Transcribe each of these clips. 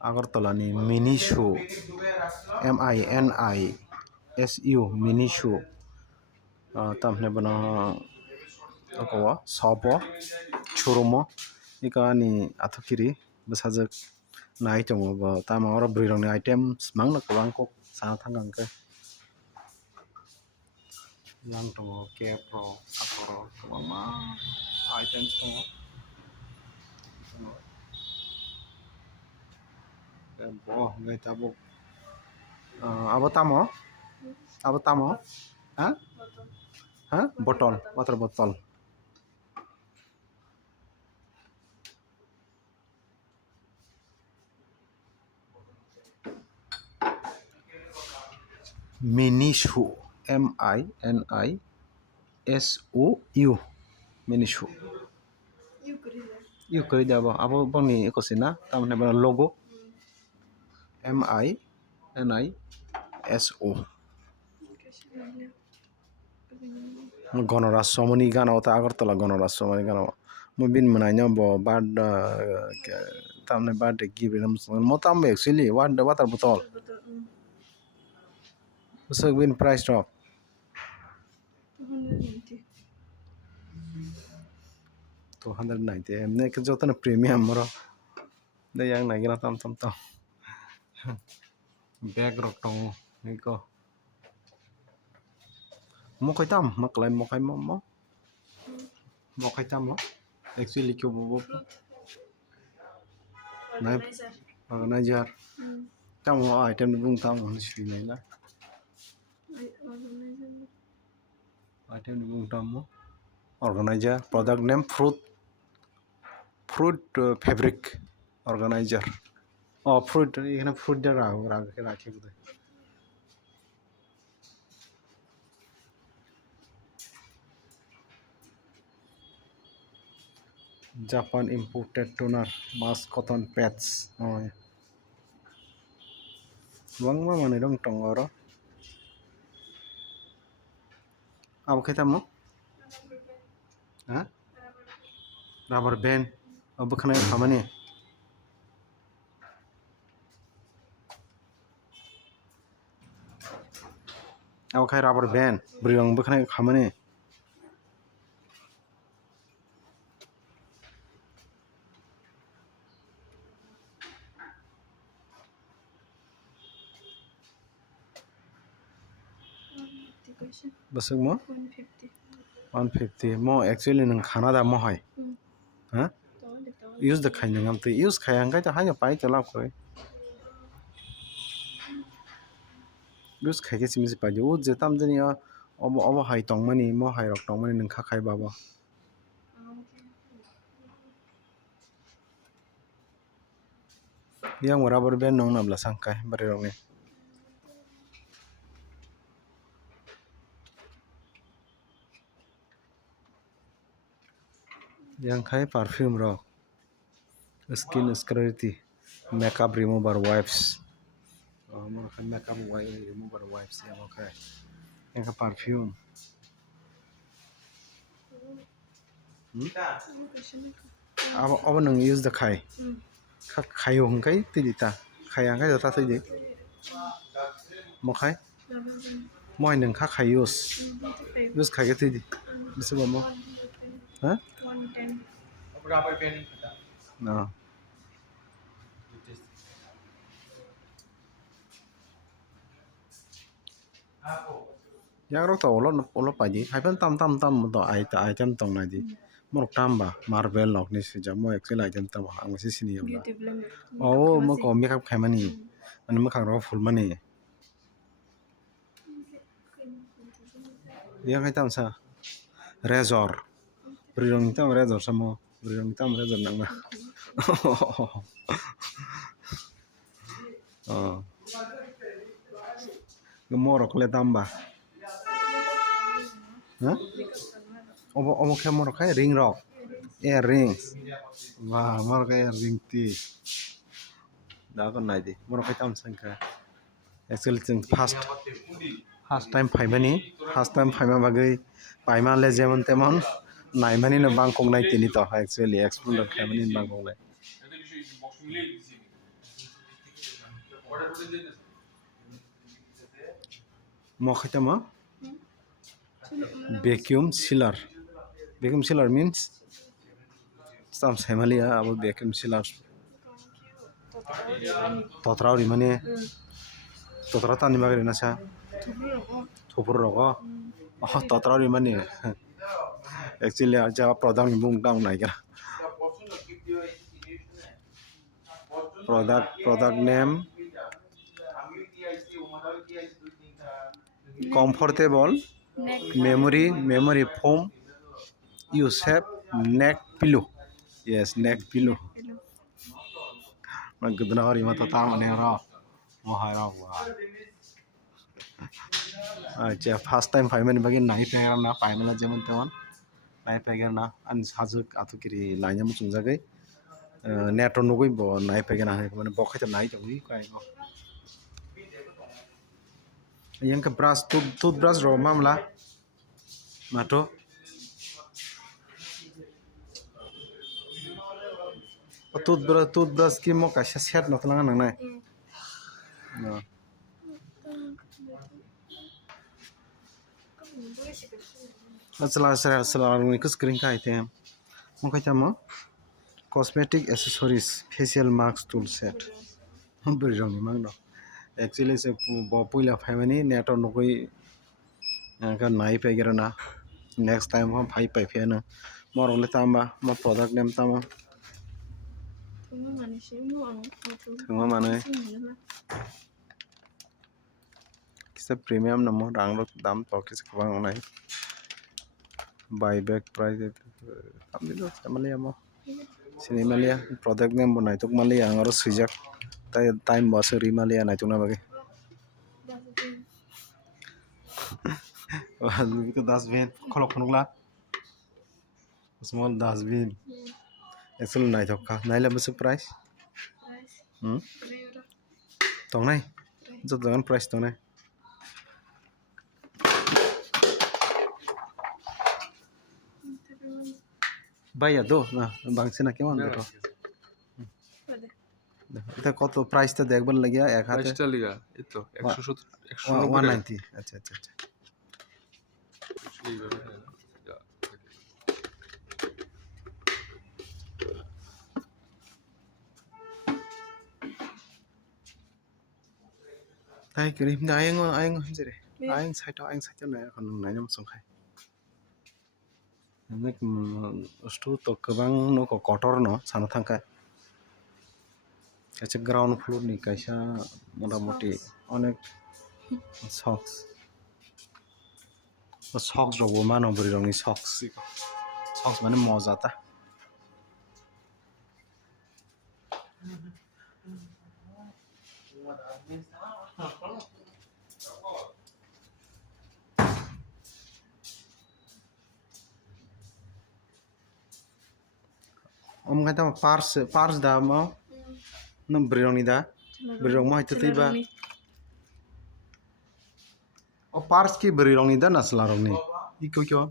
Agartalani Minishu MINISU Minishu tamne bana akawa sopo churumo ikani athukiri besajak nai tongo bo tama oro brirong ni items mangna kwbang kok sana thangang ke yang tongo cap ro aporo kwbangma items tongo bo ngai tabuk abo tamo ha ha botol water botol Minishu MINISU Minishu yu kari dabo abo bangni ekosina tamne bana logo MINISU Gonorasomoni gana ota Agartala Gonorasomoni gana mubin manai bo bad tamne bad give motam actually what the water bottle so win price drop 290 emne ke jotana premium moro de yang nagina tam bag rok tongo niko mokai tam maklai mokai mokai tam actually kyo bo nai organizer tam item bung tam sri nai la item bung tam organizer product name fruit fabric organizer fruit এখানে fruit da রাখি বোধহয় Japan imported toner mass cotton pads bangma manei dong tongo oro abo khaitamo ha rubber band bokhanai khamani abo khai rubber band brirong bokhanai khamani basuk mo 150 mo actually nang khana da mo hai ha use the khai nangam te use khai ang kai ta haino pai to lap koi use khai ke simi pai o je tam jani obo hai tongmani mo hai rok tongmani nang kha khai babo yang rubber band nong nabla sangkai bare rok ni yang khai perfume rok skin security makeup remover wipes makeup remover wipes yang khai yang perfume abo nang use the khai khai hongkai tidita khai angkai jota tidi mo khai moi nang kha khai use khai ke tidi bisu mo ha 110 rubber band no yang rok to olo paji haipan tam to item tong na di morok tam ba marvel lok ni sija mo excel item tam ang si sini yam mo ko makeup khai mani ani mo khang ro full mani yang hai tam sa razor brirong tam razor samo brirong tam razor nang na morok le tam ba ha obo khe morok khai ring rok ear rings wah morok ear ring ti da ko nai di morok khai tam sangka actually jeng first time phaima bagai paima le jemon temon naimani no bangkok nai tini to actually explore khamani bangkok nai Mo khaita mo vacuum sealer. Vacuum sealer means sam samalia abo vacuum sealer. Totra ori mane totra tani magari na sa thopur rogo totra ori mane actually aja product bung dang nai kara product name comfortable memory foam you have neck pillow. Yes, neck pillow. Magdana ori mata tam ne ro mo hai ro wa acha first time payment bagi nai pegar na payment jemon temon nai pegar na an sajuk atukiri lainam chungjagai neto nugui bo nai pegar na mane bokhai ta nai jogui kai go yang ke brush toothbrush ro mamla mato toothbrush ki mo kaisa set notlang nang nai Asala ni kus screen ka item mo kaita mo cosmetic accessories facial mask tool set beri rong ni mang no actually se bo puila family neto nugui ka nai pegar na next time ho phai pai fe na morong le tamba mo product name tama thungma mane kisa premium namo rang ro dam to kisa kwang nai buyback price amni do samalia mo sini malia product name bo nai tok malia angaro sijak time bo seri malia nai tok na bagi ko dustbin kholok khunugla small dustbin actually nai tok ka nai la bese price tong nai jot jagan price tong nai Baya do na bangsina কেমন দেখো এটা কত প্রাইসটা দেখবার লাগিয়া এক হাতে প্রাইসটা লিগা এই তো 170 190 আচ্ছা আচ্ছা আচ্ছা এইভাবে তাই করি আইং জেরে আইং সাইট না এখন নাইনাম সংখাই nek stu to kabang no ko kotor no sana thangka kaisa ground floor ni kaisa motamoti onek socks robo mano buri rongni socks mane moja ta om kata pars da mo no buri rongni da buri rong mo haitu tiba o pars ki buri rongni da na sala rongni iko kyo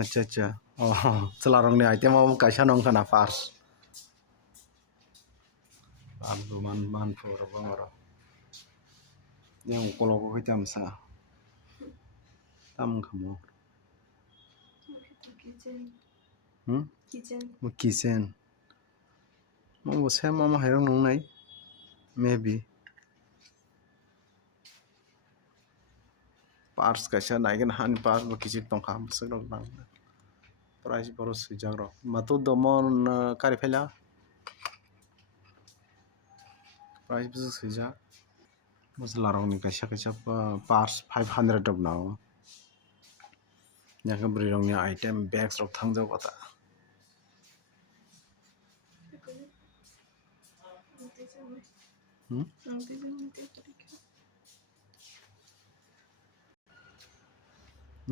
acha acha oh sala rongni item om kaisa nong kana pars Abu man for bangaro yang kologo hitam sa tam khamo kitchen mo se mama hairong nong nai maybe parts kaisa naigen han parts bo kitchen tong kham se rok bang price boro sujak rok mato domon kari phela price bu sujak mosla rok ni kaisa parts 500 of now yang bri rok ni item bags rok thangjak kota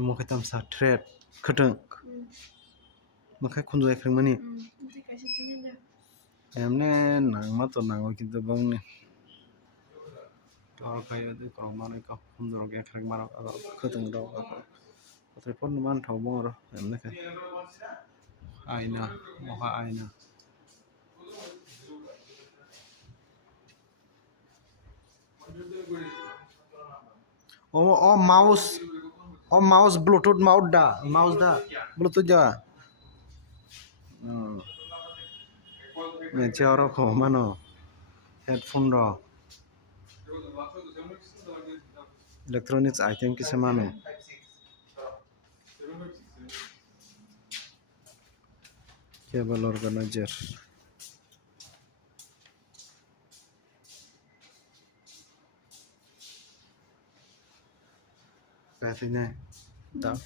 mo kaitam sa thread khatang makai khunjo ekrang mani emne nangma to nango kintu bangni tor kai adu korong mane ka khunjo rok ekrang maro khatang rok otre pon man thau moro emne kai aina moha aina Oh, mouse. Oh, mouse Bluetooth mouse da Bluetooth da. Meche oro ko mano headphone ro electronics item kise mano cable organizer Pati ne da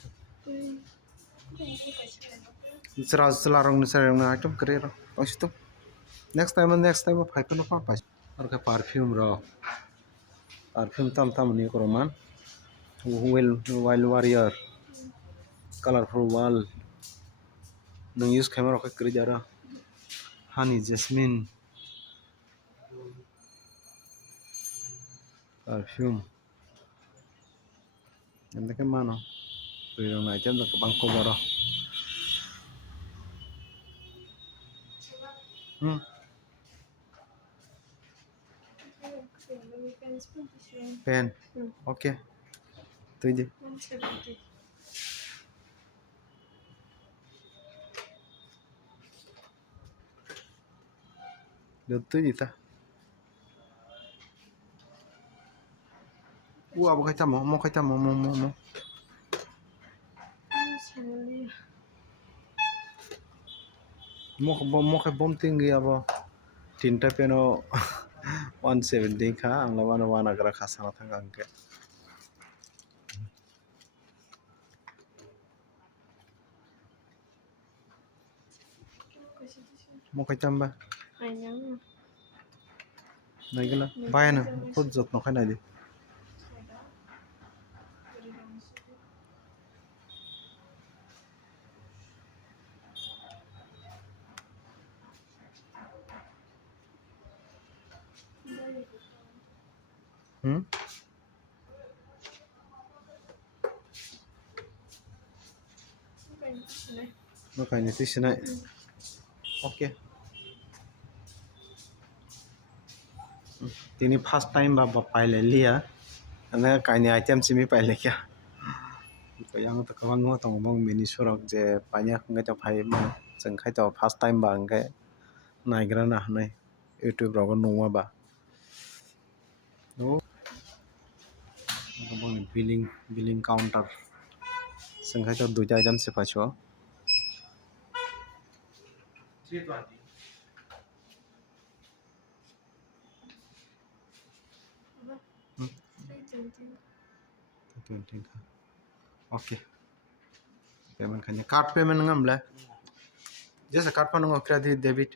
selarong item career pasto next time five no pa pas और का perfume tam ni koroman wild warrior colorful wall nung use camera ka kri jara honey jasmine perfume yang ke mano pero na item ka bangko baro pen okay tuh je tuh je ta apa kata mau kata mau ke bom tinggi apa tinta peno 170 ka ang lawan wana gara khasana thanga angke mau kata ba naigala bayana khud jotno khai nai di makanya sih sinai oke tini first time ba paile liya ana kaini item simi paile kya ko yang to kawang ngo tong mong mini surok je panya ngai to phai ma jeng khai to first time ba ngai naigra na hanai youtube ro nongwa ba no billing counter jeng khai to duita item se pacho 320 20 ka oke payment khanya card payment ngamla jesa card pa nongo credit debit